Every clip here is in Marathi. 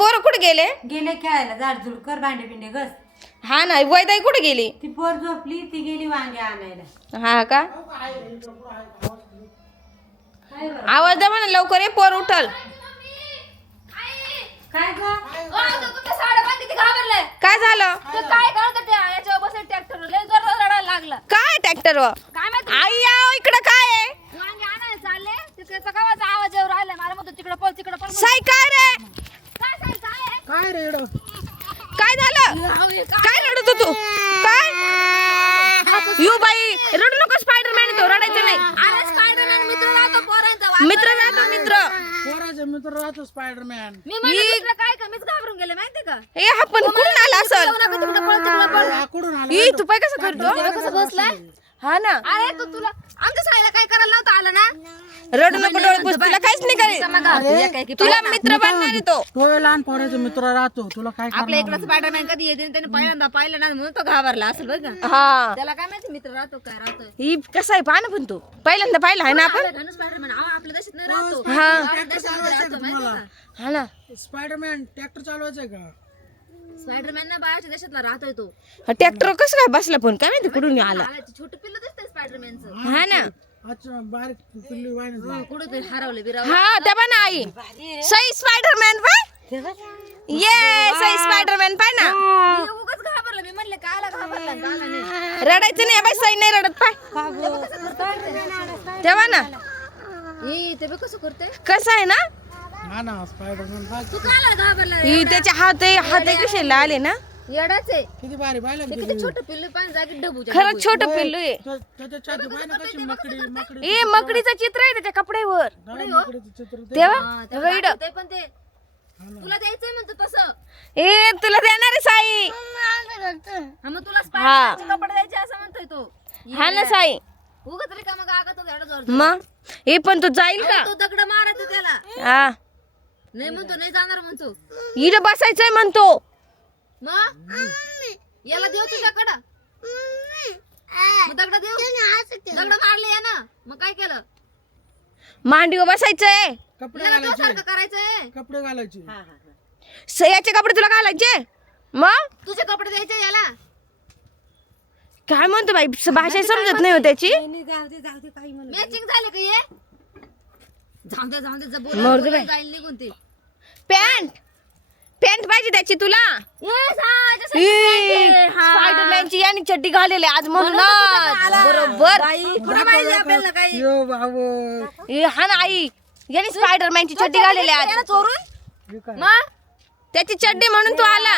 पोरं कुठे गेले? गेले खेळायला झाडझुड कर भांडे बिंडे घस. हा ना वैदाई कुठे गेली? ती पोर झोपली ती गेली वांगे आणायला. हा का आवाज द्या म्हणा लवकर ये पोर उठल. काय ग तुमच्या साड्या पण किती घाबरले. काय झालं? ते काय करत होते याच्यावर बसेल ट्रॅक्टर लय जोरात रडायला लागला. काय ट्रॅक्टर व काय माहिती आई आओ इकडं काय आहे? वांगे आणायला चालले ते त्याचा गावाचा आवाज येऊ राहिला. मला म्हणतो तिकडे पळ तिकडे पळ. साई काय रे? काय काय काय आहे? काय रे एवढं? काय झालं? काय रडत होतो? काय यू बाई रडू नको. स्पायडरमॅन तो रडायचं नाही. अरे स्पायडरमॅन मित्र राहतो पोरांचा. मित्र राहतो मित्र. पोराचा मित्र राहतो स्पायडरमॅन. मी म्हणलं मित्र काय कमीच घाबरून गेले माहिती का. हे हा पण कुठून आला असल? जाऊ नका तिकडे पळ तिकडे पळ. आकडून आला. ई तू पाय कसं करतो? कसं बसलाय? हा ना अरे तू तुला आमच्या साईला काय करायला नव्हतं आलं ना. रडू नको डोळे पुस. तुला काहीच नाही करेल. तुला मित्र बनणार आहे तो. तो लहान पोराचा मित्र राहतो. तुला काय आपल्या इकडे स्पायडरमॅन कधी येते त्याने पहिल्यांदा पाहिलं ना म्हणून तो घाबरला असेल बरं का. हा त्याला काय माहिती मित्र राहतो काय राहतोय. ही कसा आहे पाहा ना पण तू पहिल्यांदा पाहिला आहे ना आपण. स्पायडरमॅन आपल्या देशात नाही राहतो. हा आपल्या देशात राहतो माहिती का. हा ना स्पायडरमॅन ट्रॅक्टर चालवायचंय का? स्पायडरमॅन ना बाहेरच्या देशातला राहतोय तो. ट्रॅक्टर कसं काय बसला पण काय माहिती कुठून आला. छोटं पिल्लं दिसतंय स्पायडरमॅनचं. हा ना अच्छा बारीक पिल्ली वाहिनी. कुठं तरी हरवले बिरावले. हा त्या पण आई सई स्पायडरमॅन पाय. ये सई स्पायडरमॅन पाय ना. मी उगाच घाबरलं. मी म्हणले कायला घाबरला आणि कायला नाही. रडायचं नाही बाई. सई नाही रडत पाय. तेव्हा ना ते बघ कसं करते. कसं आहे ना. हा ना स्पायडरमॅन तू कायला घाबरला रे? ही त्याचे हात कशाला आले ना. येडाच आहे. किती भारी पाहिलं ते किती छोटं पिल्लू पाहिजे जागी डबूच्या. खरंच छोट पिल्लू आहे. त्याच्या छाती पाहिलं कशी मकडी ए मकडीचं चित्र आहे त्याच्या कपड्यावर. मकडीचं चित्र ते. तेव्हा तेव्हा ते पण ते तुला द्यायचंय म्हणतो तसं. ए तुला देणार आहे साई. हा मग तुला स्पायडरमॅनचे कपडे द्यायचे असं म्हणतोय तो. हा ना साई. उगाच तरी का मग आगा तो झाड जोर. मग हे पण तू जाईल का? तो दगड मारायचं त्याला. हा नाही म्हणतो नाही जाणार म्हणतो. इथं बसायचंय म्हणतो. मग याला देऊ तुझ्याकडं. मग दगड देऊ. दगड मारले या ना. मग काय केलं. मांडीवर बसायचंय. कपडे याला तो घालायचे. सारखं करायचंय. कपडे घालायचे. सयाचे कपडे तुला घालायचे. मग तुझे कपडे द्यायचे याला. काय म्हणतो बाई भाषा समजत नाही हो त्याची. जाऊ दे काही म्हणू. मॅचिंग झाले का ये. जाऊ दे मरू दे बाई. जाईल निघून ते. पॅन्ट पाहिजे त्याची तुला. स्पायडरमॅनची यानी चड्डी घालेली आज म्हणून बरोबर. पुढे पाहिजे आपल्याला काही. यो बाबू हा ना आई याने स्पायडरमॅनची चड्डी घालेली आज. चोरून हे काय? मग त्याची चड्डी म्हणून तू आला.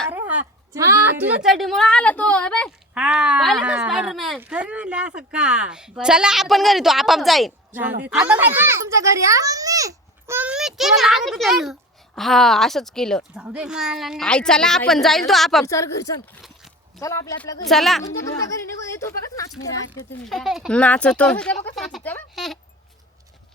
हा तुझ्या चड्डीमुळे आला तो. अबे पाहिलं का हा स्पायडरमॅन. तरी म्हणले असं का. चला आपण घरी तो आपाप जाईल. आता जायचं ना तुमच्या घरी. हा असंच केलं. जाऊ दे. आई चला आपण जाईल तो आपाप. चल घरी चल. चला आपल्या घरी. चला तुमच्या घरी निघून येतो बघा नाचतो. नाचतो. तेव्हा कसं नाचतो तेव्हा.